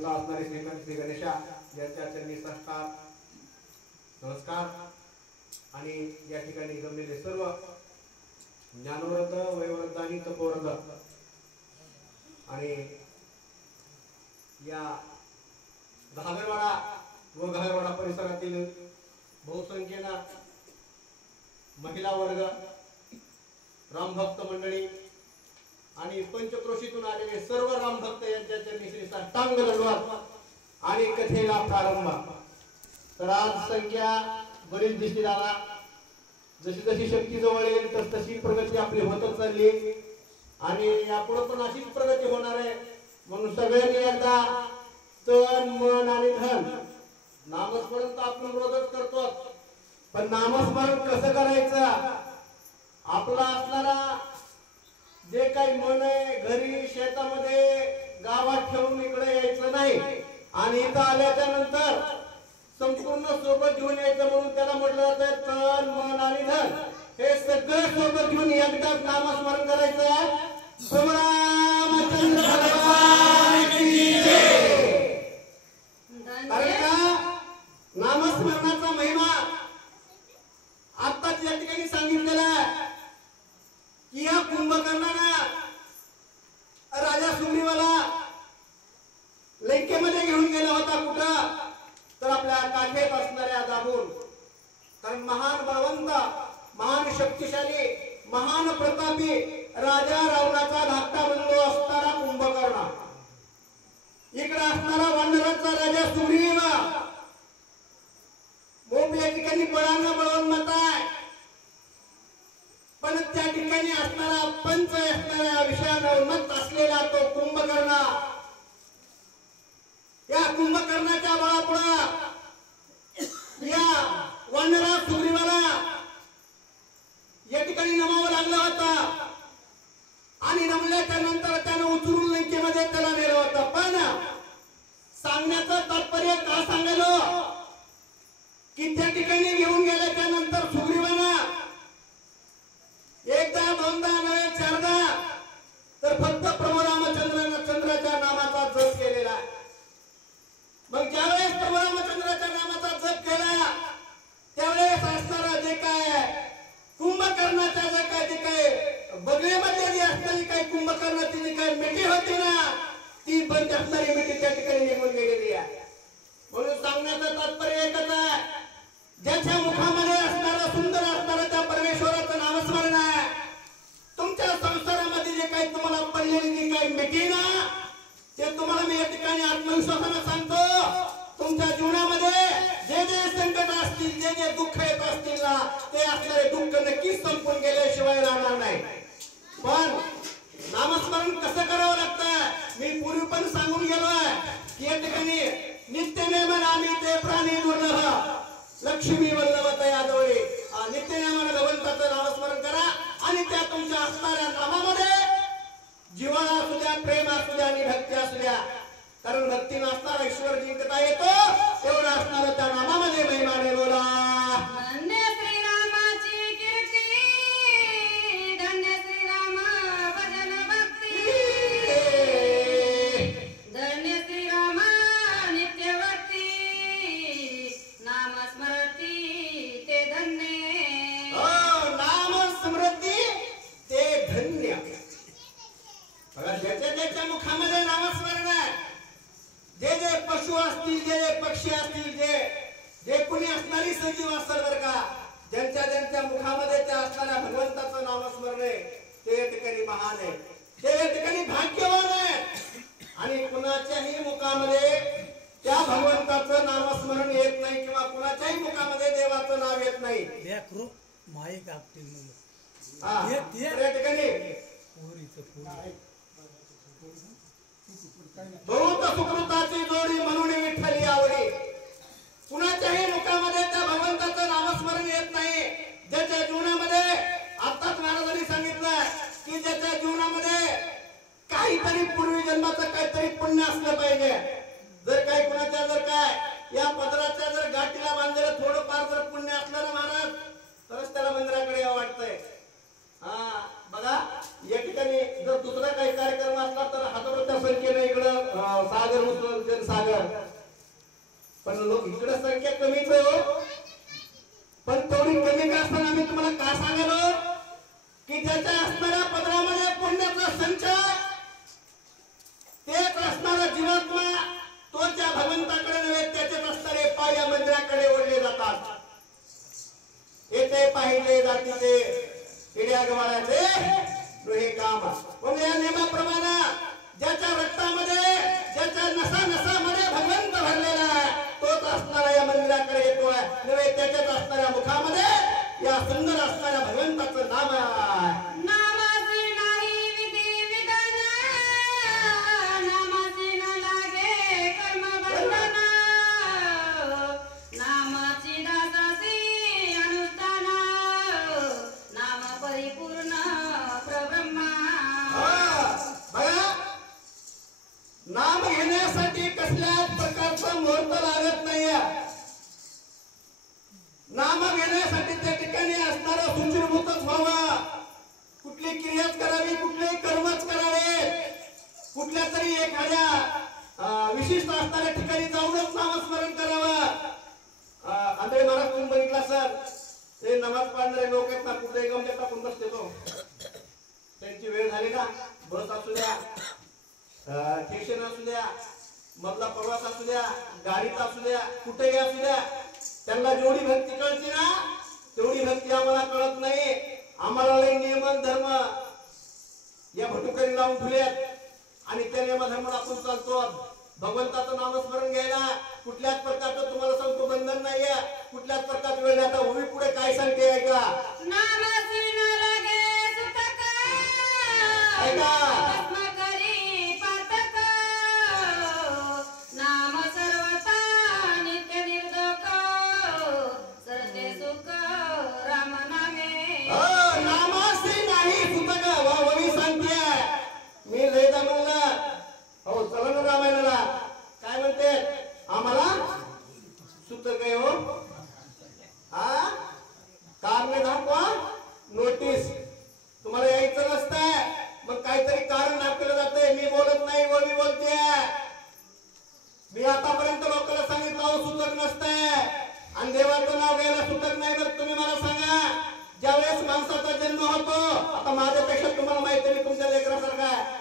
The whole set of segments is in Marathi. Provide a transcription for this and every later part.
देवता असणारे श्री गणेशा यांच्या चरणी साष्टांग नमस्कार। आणि या ठिकाणी जमलेले सर्व ज्ञानवृद्ध वयोवृद्ध आणि तपोवृद्ध आणि या घागरवाडा व घागरवाडा परिसरातील बहुसंख्येने महिला वर्ग रामभक्त मंडळी आणि पंचक्रोशीतून आलेले सर्व रामभक्त यांच्या चरणी श्री साष्टांग दंडवत आणि कथेला प्रारंभ। तर आज संख्या बरीच दिसली दादा, जशी जशी शक्ती जवळ येईल तस तशी प्रगती आपली होतच चालली आणि यापुढे पण अशीच प्रगती होणार आहे। म्हणून सगळ्यांनी एकदा तन मन आणि धन नामस्मरण तर आपण रोजच करतो, पण नामस्मरण कसं करायचं, आपला असणारा जे काही मन आहे घरी शेतामध्ये गावात ठेवून इकडे यायचं नाही आणि इथं आल्याच्या नंतर संपूर्ण सोबत घेऊन यायचं। म्हणून त्याला म्हटलं जातं तन मन आणि धन हे सगळं सोबत घेऊन एकदाच नामस्मरण करायचं। रामचंद्र भगवान की जय। कारण का नामस्मरणाचा महिमा आत्ताच या ठिकाणी सांगितलेला आहे की या कुंभकर्णाने राजा सुग्रीवाला लंकेमध्ये घेऊन गेला होता, कुठं तर आपल्या काठेत असणाऱ्या दाबून। कारण महान बळवंत, महान शक्तिशाली, महान प्रतापी राजा रावणाचा धाकटा बंधू असणारा कुंभकर्ण, इकडे असणारा वानरांचा राजा सुग्रीव, मोठ्या ठिकाणी बळानं बळवंत आहे, पण त्या ठिकाणी असणारा पंच असणाऱ्या विषयानं उन्मत्त असलेला तो कुंभकर्ण, या कुंभकर्णाच्या बळापुढं या वानरा सुग्रीवाला या ठिकाणी नमावं लागलं होतं आणि नमल्याच्या नंतर त्यानं उचलून लंकेमध्ये त्याला नेलं होतं। पण सांगण्याचं तात्पर्य का सांगायलो की त्या ठिकाणी घेऊन गेल्याच्या नंतर सुग्रीवानं एकदा दोनदा नव्हे चारदा तर फक्त प्रभू रामचंद्राच्या नामाचा जप केलेला। मग ज्यावेळेस प्रभू रामचंद्राच्या नामाचा जप केला त्यावेळेस असणारा जे काय कुंभकर्णाच्या जे काय बगलेमध्ये जी असणारी काही कुंभकर्णाची जी काही मिठी होती ना ती बंद असणारी मिठी त्या ठिकाणी निघून गेलेली आहे। म्हणून सांगण्याचं तात्पर्य एकच आहे, ज्याच्या मुखामध्ये असणारा सुंदर असणारा त्या परमेश्वराचं नामस्मरण आहे, तुमच्या संसारामध्ये जे काही तुम्हाला पडलेली जी काही मिठी ना ते तुम्हाला मी या ठिकाणी आत्मविश्वासाने सांगतो, तुमच्या जीवनामध्ये जे जे संकट असतील, जे जे दुःख येत असतील ना ते असणारे दुःख नक्कीच संपून गेल्याशिवाय राहणार नाही। पण नामस्मरण कसं करावं लागतं मी पूर्वी पण सांगून गेलोय की या ठिकाणी नित्यनेम नामी ते प्राणी दुर्लभ लक्ष्मी वल्लभत यादवळे, नित्यनेमानं भगवंताचं नामस्मरण करा आणि त्या तुमच्या असणाऱ्या नामामध्ये जीवाला असू द्या, प्रेम असू द्या आणि भक्ती असू द्या। कारण भक्ती नसताना ईश्वर जिंकता येतो, एवढं असणारं त्या नामामध्ये महिमाने बोला। ज्याच्या मुखामध्ये नामस्मरण आहे, जे जे पशु असतील, जे जे पक्षी असतील, जे कुणी असणारी सजीव असतात बरं का, ज्यांच्या मुखामध्ये त्या असणाऱ्या भगवंताचं नामस्मरण आहे ते या ठिकाणी महान आहे, ते या ठिकाणी भाग्यवान आहे। आणि कुणाच्याही मुखामध्ये त्या भगवंताचं नामस्मरण येत नाही किंवा कुणाच्याही मुखामध्ये देवाचं नाव येत नाही। या ठिकाणी बहुत सुकृताची जोडी म्हणून विठ्ठली आवडी, कुणाच्याही मुखामध्ये त्या भगवंताचं नामस्मरण येत नाही। ज्याच्या जीवनामध्ये आताच महाराजांनी सांगितलं की ज्याच्या जीवनामध्ये काहीतरी पूर्वी जन्माचं काहीतरी पुण्य असलं पाहिजे। जर काही कुणाच्या जर काय या पदराच्या जर गाठीला बांधलेलं थोडंफार जर पुण्य असलं ना महाराज तरच त्याला मंदिराकडे यावं वाटतंय। बघा या ठिकाणी जर दुसरा काही कार्यक्रम असला तर हजारोच्या संख्येने इकडं सागर जातीचे किड्या गवाळाचे हे काम. मग या नियमाप्रमाणे ज्याच्या रक्तामध्ये ज्याच्या नसा नसामध्ये भगवंत भरलेला आहे तोच असणारा या मंदिराकडे येतोय. नव्हे त्याच्यात असणाऱ्या मुखामध्ये या सुंदर असणाऱ्या भगवंताचं नाम आहे. नाम घेण्यासाठी कसल्याच प्रकारचा मुहूर्त लागत नाहीये. नाम घेण्यासाठी त्या ठिकाणी असणारा सुचिरभूतच व्हावा. कुठली क्रियाच करावी, कुठलेही कर्मच करावे, कुठल्या तरी एखाद्या विशिष्ट असणाऱ्या ठिकाणी जाऊनच नामस्मरण करावं. आंधळे महाराज तुम्ही बघितला सर, ते नमाज पाडणारे लोक आहेत ना, कुठे गमच्या टाकून बसते तो. त्यांची वेळ झाली ना, बस असू द्या, स्टेशन असू द्या, मधला प्रवास असू द्या, गाडीत असू द्या, कुठेही असू द्या, त्यांना जेवढी भक्ती कळते ना तेवढी भक्ती आम्हाला कळत नाही. आम्हाला लय नियम धर्म या भटुकरी लावून ठेवल्यात आणि त्या नियम धर्माला आपण चालतो. भगवंताचं नामस्मरण घ्यायला कुठल्याच प्रकारचं तुम्हाला सांगतो बंधन नाहीये, कुठल्याच प्रकारचं वेळ. आता उभी पुढे काय सांगते ऐका, ऐका. रामायणाला काय म्हणते, आम्हाला सुतक आहे हो. हा कारण दाखवा, नोटीस. तुम्हाला यायचं नसतंय, मग काहीतरी कारण दाखवलं जातंय. मी बोलत नाही, मी बोलते. मी आतापर्यंत लोकांना सांगितलं सुतक नसतंय आणि देवाचं नाव घ्यायला सुतक नाही. तर तुम्ही मला सांगा, ज्यावेळेस माणसाचा जन्म होतो, आता माझ्यापेक्षा तुम्हाला माहिती आहे, मी तुमच्या लेकरासारखा आहे,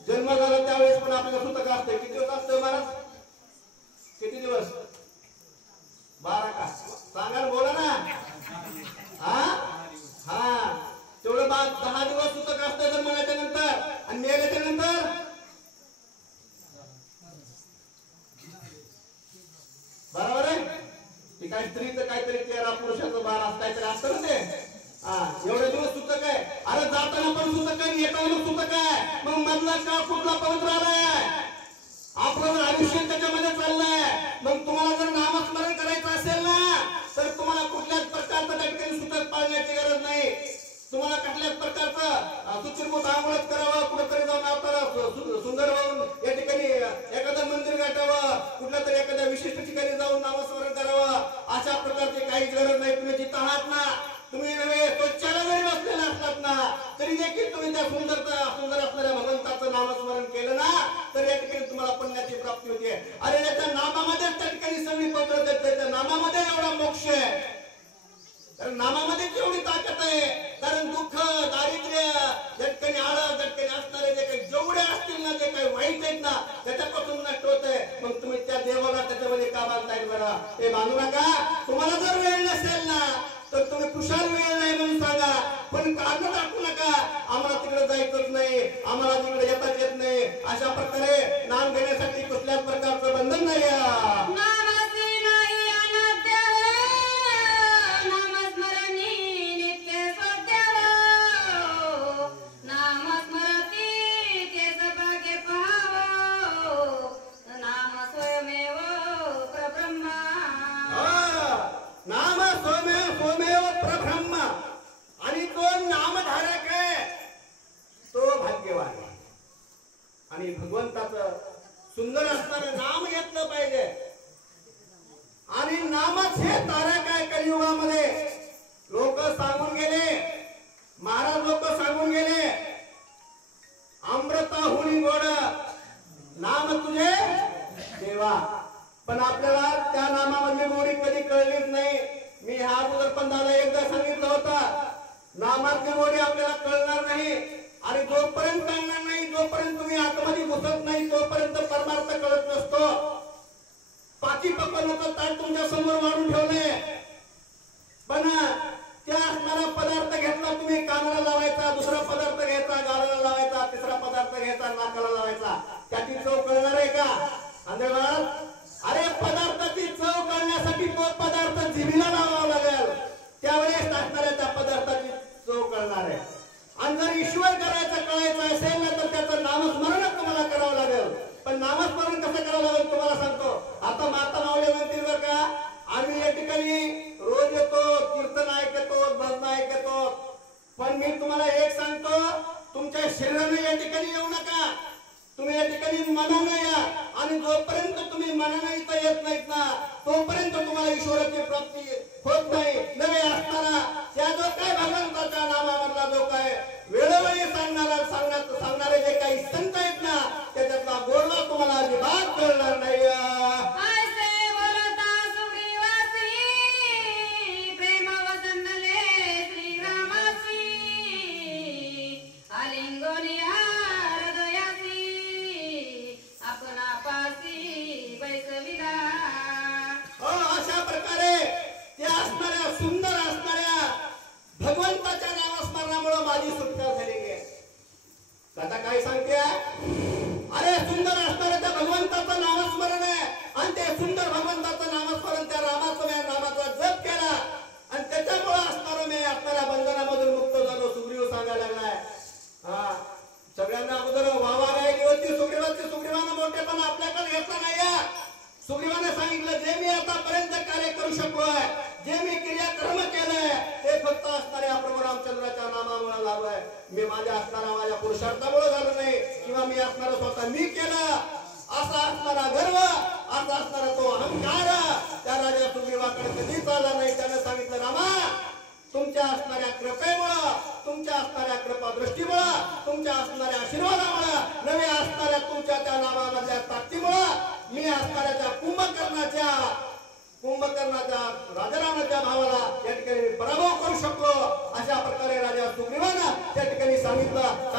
जन्म झाला त्यावेळेस पण आपल्याला सुतक असते. किती दिवस असतं महाराज, किती दिवस? 12 का? सांगा, बोला ना. हा हा तेवढं 10 दिवस सुतक असतं जन्माच्या नंतर. आणि मेल्याच्या नंतर बरोबर आहे. ती काय स्त्रीचं काहीतरी 13, पुरुषाचं 12 काहीतरी असतं ना ते. एवढे दिवस सुतक आहे. अरे जाताना पण सुतक आहे, येताना सुतक आहे. मग मधला का कुठला पवित्र आलाय, आपलं आयुष्य त्याच्यामध्ये चाललंय. मग तुम्हाला जर नामस्मरण करायचं असेल ना, तर तुम्हाला कुठल्याच प्रकारचं त्या ठिकाणी सुतक पाळण्याची गरज नाही. तुम्हाला कुठल्याच प्रकारचं सुचिरभूत आंघोळच करावं, कुठेतरी जाऊन आपल्याला सुंदर होऊन या ठिकाणी एखादं मंदिर गाठावं, कुठल्या तरी एखाद्या विशिष्ट ठिकाणी जाऊन नामस्मरण करावं, अशा प्रकारची काहीच गरज नाही. तुम्ही जिथं आहात ना, तुम्ही नव्हे स्वच्छाला जरी बसलेला असतात ना, तरी देखील तुम्ही त्या सुंदर असणाऱ्या भगवंताचं नामस्मरण केलं ना, तर या ठिकाणी तुम्हाला पुण्याची प्राप्ती होते. अरे त्याच्या नामामध्ये त्या ठिकाणी सगळी पवित्र, त्याच्या नामामध्ये एवढा मोक्ष आहे, कारण नामामध्ये एवढी ताकद आहे. कारण दुःख, दारिद्र्य, या ठिकाणी आळस, त्या ठिकाणी असणारे जे काही जेवढे असतील ना, जे काही वाईट आहेत ना, त्याच्यापासून नष्ट होत आहे. मग तुम्ही त्या देवाला त्याच्यामध्ये का बांधताय बरं? ते बांधू नका. तुम्हाला जर वेळ नसेल ना, तर तुम्ही कुशाल वेळ नाही म्हणून सांगा, पण कारण दाखवू नका आम्हाला तिकडे जायचंच नाही, आम्हाला तिकडे येताच येत नाही. अशा प्रकारे नाम घेण्यासाठी कुठल्याच प्रकारचं बंधन नाही. आणि भगवंताचं सुंदर असणारं नाम घेतलं पाहिजे. आणि नामच हे तारक आहे कलियुगामध्ये. लोक सांगून गेले, महाराज लोक सांगून गेले, अमृताहुनी गोड नाम तुझे देवा. पण आपल्याला त्या नामामधली गोडी कधी कळलीच नाही. मी ह्या अगोदर पण दादा एकदा सांगितलं होतं, नामातली गोडी आपल्याला कळणार नाही. आणि जोपर्यंत कळणार नाही, जोपर्यंत तुम्ही आतमध्ये घुसत नाही, तोपर्यंत परमार्थ कळत नसतो. पाची पक्वान्नाचं ताट तुमच्या समोर वाढून ठेवलंय, पण त्या असणारा पदार्थ एका नाकाला लावायचा, त्याची चव कळणार आहे का? आंधळवाड, अरे पदार्थाची चव कळण्यासाठी तो पदार्थ जिभेला लावावा लागेल, त्यावेळेस असणाऱ्या त्या पदार्थाची चव कळणार आहे. आणि जर ईश्वर करायचं कळायचं असेल ना तर त्याचं नामस्मरणच तुम्हाला करावं लागेल. पण नामस्मरण कसं करावं लागेल तुम्हाला सांगतो. आता माता माऊली म्हणतील बरं का, आम्ही या ठिकाणी रोज येतो, कीर्तन ऐकतो, भजन ऐकतो, पण मी तुम्हाला एक सांगतो, तुमच्या शरीराने या ठिकाणी येऊ नका, तुम्ही या ठिकाणी मनानं या. आणि जोपर्यंत तुम्ही मनानं इथं येत नाहीत ना तोपर्यंत तुम्हाला ईश्वराची प्राप्ती होत नाही. नवे असताना त्या जो काय भगवंताच्या नामावरला जो काय वेळोवेळी सांगणारे जे काही संत आहेत ना त्याच्यातला गोडवा तुम्हाला अजिबात कळणार नाही. अशा प्रकारे त्या असणाऱ्या सुंदर असणाऱ्या भगवंताच्या नामस्मरणामुळे माझी सुटका झालेली आहे. आता काय सांगते, अरे सुंदर असणाऱ्या त्या भगवंताचं नामस्मरण आहे आणि ते सुंदर भगवंताचं नामस्मरण त्या नामाचा जप केला आणि त्याच्यामुळे असणारं मी असणाऱ्या बंधनामधून मुक्त झालो. सुग्रीव सांगायला लागलाय. हा, सगळ्यांना अगोदर वावा गायली होती सुग्रीवानं मोठेपणा आपल्याकडे घेतला नाही. सुग्रीवाने सांगितलं, जे मी आतापर्यंत कार्य करू शकलोय, जे मी क्रियाकर्म केलंय ते फक्त असणाऱ्या प्रभू रामचंद्राच्या नामामुळे झालंय. मी माझ्या पुरुषार्थामुळे झालं नाही किंवा मी असणारं स्वतः मी केलं असा असणारा गर्व, असा असणारा तो अहंकार त्या राजा सुग्रीवाकडे कधीच आला नाही. त्याने सांगितलं, रामा, तुमच्या असणाऱ्या कृपेमुळं, तुमच्या असणाऱ्या कृपा दृष्टीमुळं, तुमच्या असणाऱ्या आशीर्वादामुळं, नवे असणाऱ्या तुमच्या त्या नामामधल्या ताकदीमुळं मी असणाऱ्या त्या कुंभकर्णाच्या राजारामाच्या भावाला या ठिकाणी पराभव करू शकलो. अशा प्रकारे राजा सुग्रीवानं त्या ठिकाणी सांगितलं